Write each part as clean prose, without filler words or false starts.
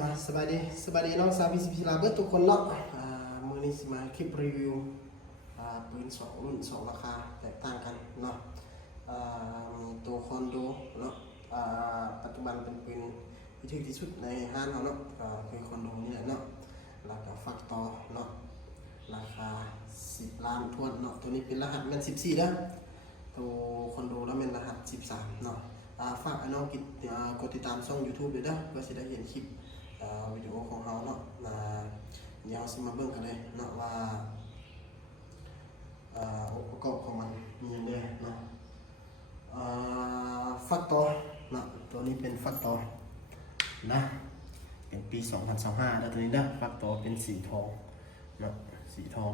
มาสบายดีน้องสาวพี่ลาเบิร์ทุกคนเนาะมือนี้สิมาคลิปรีวิวปืน2รุ่น2ราคาแตกต่างกันเนาะมีตัวคอนโดเนาะปัจจุบันเป็นปืนที่ถือที่สุดในห้างเราเนาะคือคอนโดนี่แหละเนาะแล้วก็ฟักต่อเนาะราคา10 ล้านทวนเนาะตัวนี้เป็นรหัสแมน14นะตัวคอนโดแล้วเป็นรหัส13เนาะฝากน้องกดติดตามช่อง YouTube ด้วยนะเพื่อจะได้เห็นคลิปวิดีโอของเราเนาะเดี๋ยวเราจะมาเบิ่งกันเลยเนาะว่าองค์ประกอบของมันมีอย่างไรเนาะฟักต่อเนาะตัวนี้เป็นฟักต่อนะเป็นปี 2025แล้วตัวนี้นะฟักต่อเป็นสีทองเนาะสีทอง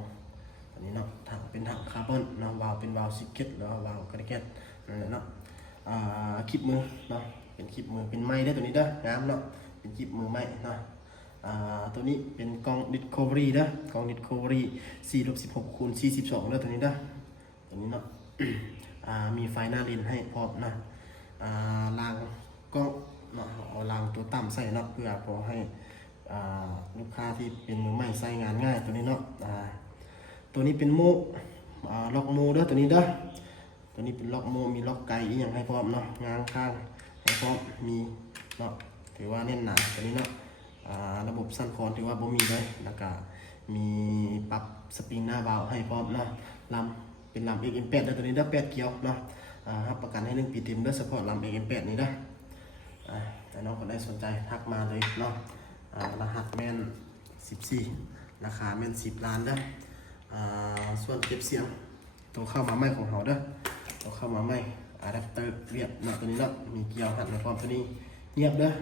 ตัวนี้เนาะถังเป็นถังคาร์บอนเนาะวาล์วเป็นวาล์วซิกเก็ตแล้ววาล์วกระเก็ตนั่นแหละเนาะคลิปมือเนาะเป็นคลิปมือเป็นไม้ได้ตัวนี้เด้องามเนาะเป็นคลิปมือไม้เนาะตัวนี้เป็นกล้อง Discovery นะกล้อง Discovery 4-16x42แล้วตัวนี้นะตัวนี้เนาะ มีไฟหน้าเลนให้พร้อมนะรางกล้องเนาะเอารางตัวต่ำใส่เนาะเพื่อพอให้ลูกค้าที่เป็นมือใหม่ใส่งานง่ายตัวนี้เนาะตัวนี้เป็นโม่ล็อกโม่เด้อตัวนี้เด้อตัวนี้เป็นล็อกโม่มีล็อกไกอีกอย่างให้พร้อมเนาะงางข้างให้พร้อมมีเนาะถือว่าแน่นหนาตัวนี้เนาะระบบสั่นคลอนถือว่าบ่มีเลยแล้วก็มีปรับสปริงหน้าเบาให้พร้อมเนาะลำเป็นลำ XM8 แล้วตัวนี้ได้8 เกียวเนาะรับประกันให้1 ปีเต็มด้วยเฉพาะลำ XM8 นี้นะแต่น้องคนใดสนใจทักมาเลยเนาะรหัสแมน14ราคาแมน10 ล้านเด้อส่วนเก็บเสียงตัวเข้ามาใหม่ของเขาเด้อตัวเข้ามาใหม่อะแดปเตอร์เรียบเนาะตัวนี้เนาะมีเกียวหัดในความตัวนี้เงียบเด้อ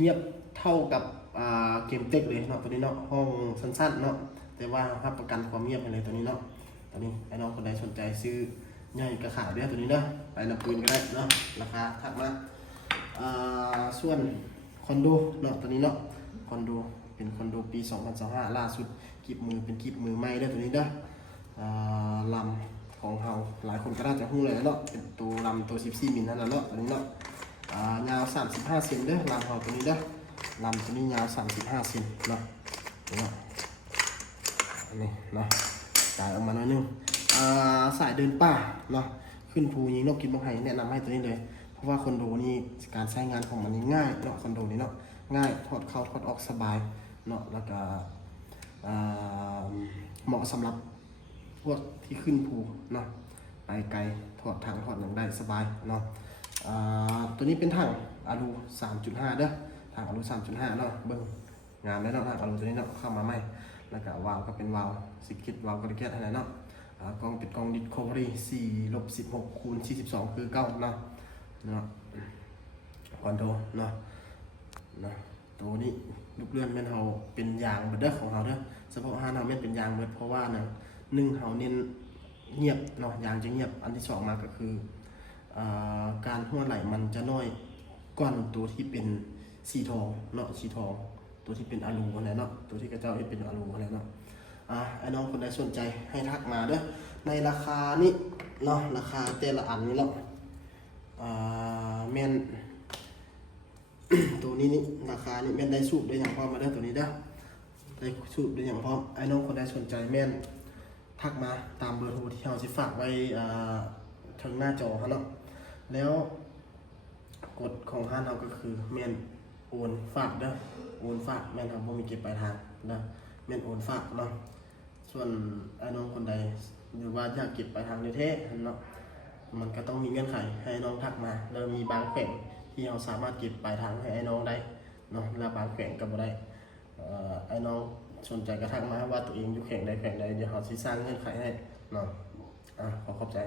เงียบเท่ากับเกมเต็กเลยเนาะตัวนี้เนาะห้องสั้นๆเนาะแต่ว่ารับประกันความเงียบไปเลยตัวนี้เนาะตัวนี้ไอ้น้องคนใดสนใจซื้อใหญ่กระขาวด้วยตัวนี้เนาะไปนำปืนก็ได้เนาะราคาถัดมาส่วนคอนโดเนาะตัวนี้เนาะคอนโดเป็นคอนโดปี 2025ล่าสุดกิบมือเป็นกิบมือใหม่ด้วยตัวนี้เนาะลำของเราหลายคนก็น่าจะรู้เลยเนาะเป็นตัวลำตัว14 มิลนั่นแหละเนาะตัวนี้เนาะยาว35 เซนเด้อลำเราตัวนี้เด้อลำตัวนี้ยาว35 เซนเนาะนี่เนาะจ่ายออกมาหน่อยนึงสายเดินป่าเนาะขึ้นภูยิงนกกินบังไห้แนะนำให้ตัวนี้เลยเพราะว่าคอนโดนี่การใช้งานของมันนี่ง่ายเนาะคอนโดนี้เนาะง่ายถอดเข้าถอดออกสบายเนาะแล้วก็เหมาะสำหรับพวกที่ขึ้นภูเนาะไปไกลถอดถังถอดหนังได้สบายเนาะตัวนี้เป็นถังอลู 3.5 เด้อถังอลู 3.5 เนาะเบิ้งงามแล้วเนาะถังอลูตัวนี้เนาะเข้ามาใหม่แล้วก็วาล์วก็เป็นวาล์วซิกเก็ตวาล์วกระเก็ตอะไรเนาะกล้องเป็นกล้อง Discovery 4-16x42 คือเก้าเนาะคอนโดเนาะตัวนี้ลูกเลื่อนแม่นเฮาเป็นยางเบิดเด้อของเฮาเด้อเฉพาะห้าเฮาแม่นเป็นยางเบิดเพราะว่า1เฮาเน้นเงียบเนาะยางจะเงียบอันที่2มาก็คือการหัวไหลมันจะน้อยก้อนตัวที่เป็นสีทองเนาะสีทองตัวที่เป็นอะลูอะไรเนาะตัวที่กระเจ้าเป็นอะลูอะไรเนาะไอ้น้องคนใดสนใจให้ทักมาเด้อในราคานี้เนาะราคาแต่ละอันนี้เนาะแม่น ตัวนี้นี่ราคานี่แม่นได้สูบได้อย่างพร้อมมาเด้อตัวนี้เด้อได้สูบได้อย่างพร้อมไอ้น้องคนใดสนใจแม่นทักมาตามเบอร์โทรที่เราจะฝากไว้ทางหน้าจอครับเนาะแล้วกฎของห้างเราก็คือแม่นโอนฝากเด้อโอนฝากแม่นเราไม่มีเก็บปลายทางนะแม่นโอนฝากเนาะส่วนไอ้น้องคนใดหรือว่าอยากเก็บปลายทางในเทศเนาะมันก็ต้องมีเงื่อนไขให้น้องทักมาแล้วมีบางแผงที่เราสามารถเก็บปลายทางให้ไอ้น้องได้เนาะแล้วบางแผงก็บ่ได้ไอ้น้องสนใจกระทักมาว่าตัวเองอยู่แข่งใดเดี๋ยวเราจะสร้างเงื่อนไขให้เนาะขอบใจ